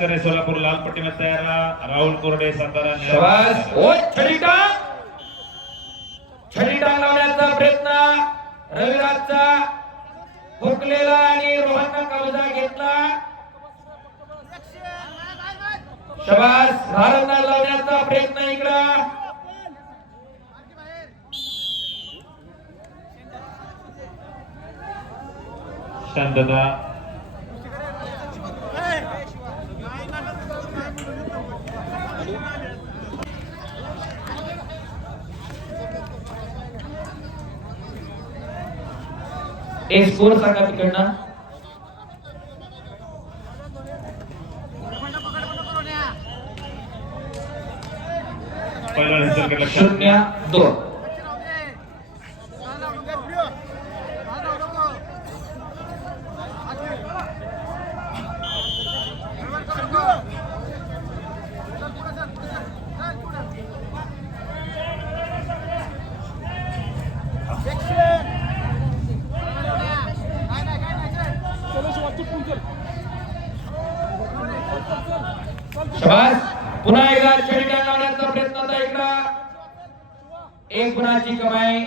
करे सोलापूर लाल पट्टीमध्ये तयार राहा. राहुल कोरडे सातारा छडी टांग लावण्याचा प्रयत्न. रविराजचा हुकलेला आणि रोहननं कब्जा घेतला. शबास भारतनं लावण्याचा प्रयत्न इकडं. शांतता. एक स्कोर सांगा तिकडनं. शून्य दोन शबास पुन्हा एकदा छडी टांग लावण्याचा प्रयत्न होता इकडं एक गुणाची कमाई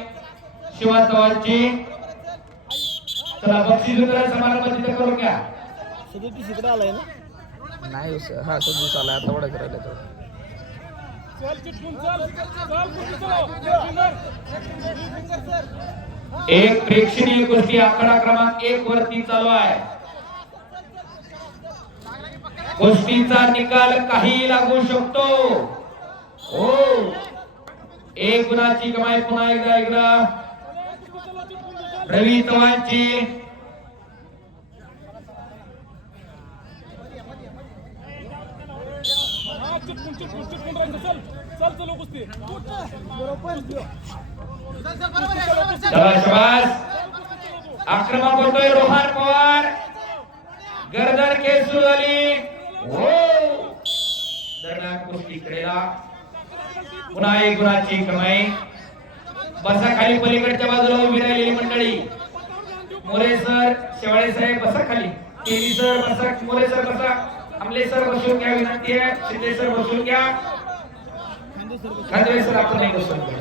शिवा चव्हाणची. चला बक्षीस वितरण समारंभ तिथे करून घ्या. सदोतीस इकडे आलाय ना? नाही हो हा सदतीस आला आता एवढं करायला तो एक प्रेक्षणीय गोष्टी आकडा क्रमांक एक वरती चालू आहे. गोष्टीचा निकाल काही लागू शकतो. हो. एक गुणाची कमाई पुन्हा एकदा एकदा. रवी चव्हाणची. आक्रमण करतोय आक्रमक रोहन पवार. गर्दन केस सुरू झाली. हो. दरम्यान कुस्ती क्रीडा पुन्हा एक गुणाची कमाई. बसा खाली पलीकडच्या बाजूला उभी राहिलेली मंडळी. मोरे सर शेवाळे साहेब बसा खाली. केली सर बसा. मोरे सर बसा. आमले सर बसून घ्या विनंती आहे. शिंदे सर बसून घ्या. खांदवे सर आपण नाही बसून घ्या.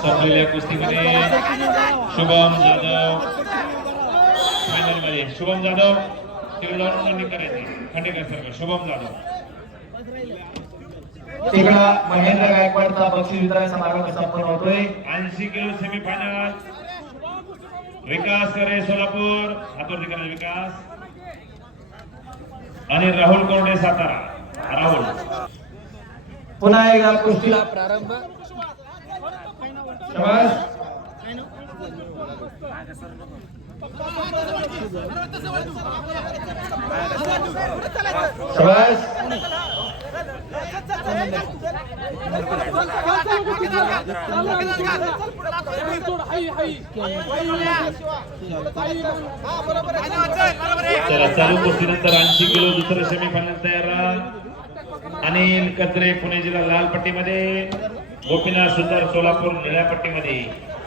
संपलेल्या कुस्तीमध्ये शुभम जाधव. फायनलमध्ये शुभम जाधव. तिकडे जाऊन नोंदणी करायची खंडेकर सर शुभम जाधव. तिकडं महेंद्र गायकवाडचा बक्षीस वितरण समारंभ संपन्न होतोय. ऐंशी किलो सेमीफायनल विकास करे सोलापूर. हातवरती करायचे विकास. आणि राहुल कोरडे सातारा. राहुल. पुन्हा एकदा कुस्तीला प्रारंभ. शबास. चला चालू कुस्तीनंतर ऐंशी किलो दुसरं सेमीफायनल तयार अनिल कचरे पुणे जिल्हा लाल पट्टीमध्ये गोपीनाथ सुंदर सोलापूर निळ्या पट्टीमध्ये.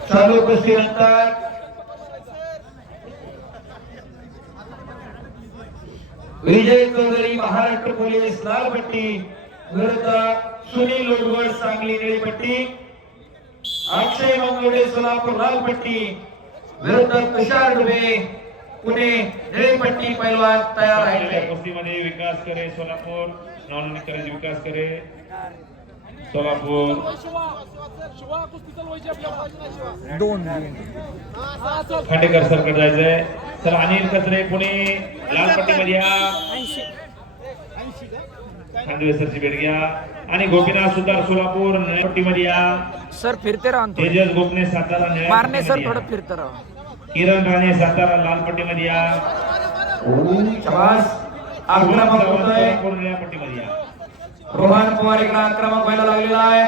चालू कुस्तीनंतर विजय चौधरी महाराष्ट्र पोलीस लालपट्टी. विरुद्ध सुनील उडवड सांगली निळीपट्टी. अक्षय मंगोडे सोलापूर लालपट्टी. विरुद्ध तुषार डुबे पुणे निळीपट्टी पैलवान तयार आहे कुस्तीमध्ये विकास करे सोलापूर नॉन विकास करे. सोलापूर. दोन खांडेकर सरकडे जायचंय. तर अनिल कचरे पुणे लाल पट्टीमध्ये या. खांदवे सरची भेट घ्या. आणि गोपीनाथ सुतार सोलापूर निळ्या पट्टीमध्ये या. सर फिरते राहा थोडं. तेजस गोपने सातारा मारणे सर थोडं. फिरते राहा. किरण राणे सातारा लाल पट्टीमध्ये या. निळ्या पट्टीमध्ये या. रोहन पवार इकडे आक्रमक व्हायला लागलेला आहे.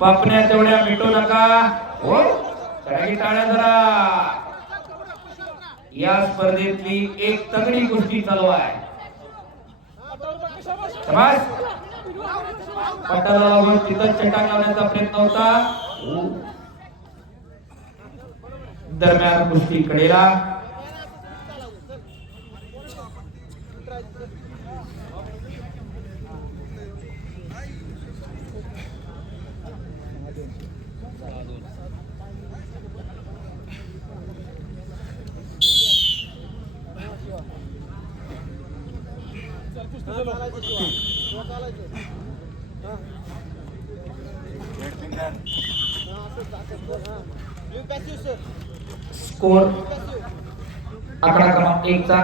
पापण्या तेवढ्या मिटू नका. हो टाळ्या जरा. या स्पर्धेतली एक तगडी गोष्टी चालू आहे. पटाला लागून तिथं चटाक लावण्याचा प्रयत्न होता. दरम्यान गोष्टी कडेला. स्कोर आकडा क्रमांक एक चा.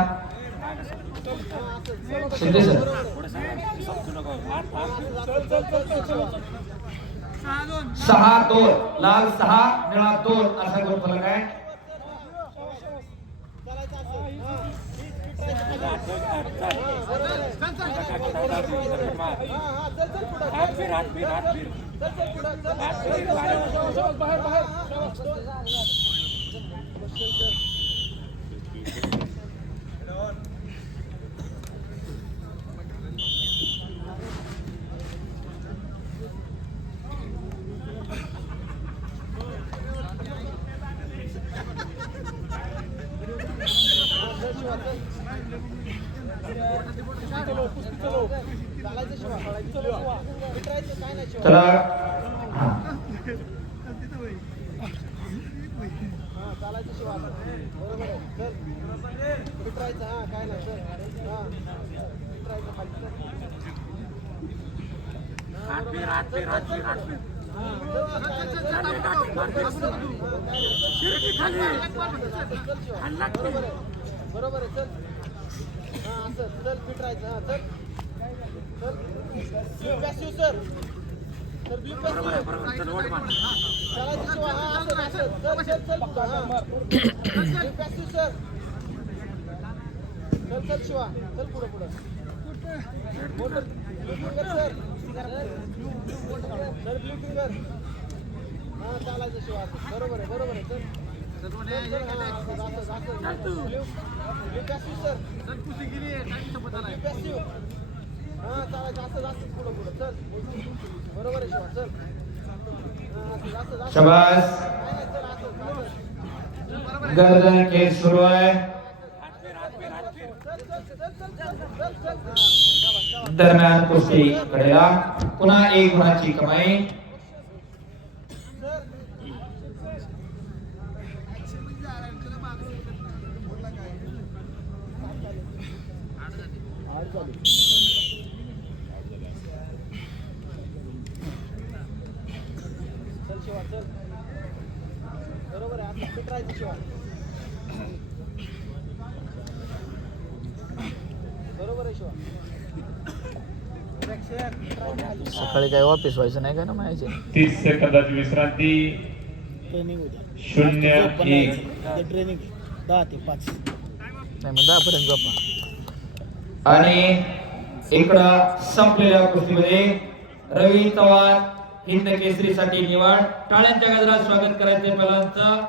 सर. सहा दोन. लाल सहा, निळा दोन असा गुण फलक आहे. बाहेर बाहेर. चला. बरोबर आहे चल हा असं चल फिट राहायचं हा चल. बरोबर आहे बरोबर आहे चल चल, चल, हा, असं, असं, असं. Blue blue passive sir blue passive हा चालायचं असं असं पुढं पुढं चल बरोबर आहे शिवा चल असं, असं, असं. शाबास. गर्दन खेळ सुरू आहे. हा. दरम्यान कुस्ती कडेला पुन्हा एक गुणाची कमाई चल शिवा चल बरोबर आहे आता राहायचं शिवा बरोबर आहे शिवा सकाळी काही ऑफिस व्हायचं नाही का ना माझ्याचे तीस सेकंदाची विश्रांती. ट्रेनिंग उद्या. शून्य एक. ट्रेनिंग दहा ते पाच. नाही मग दहापर्यंत झोपा आणि इकडं संपलेल्या कुस्तीमध्ये रवी चव्हाण हिंद केसरीसाठी निवड. टाळ्यांच्या गजरात स्वागत करायचे पहिल्यांचं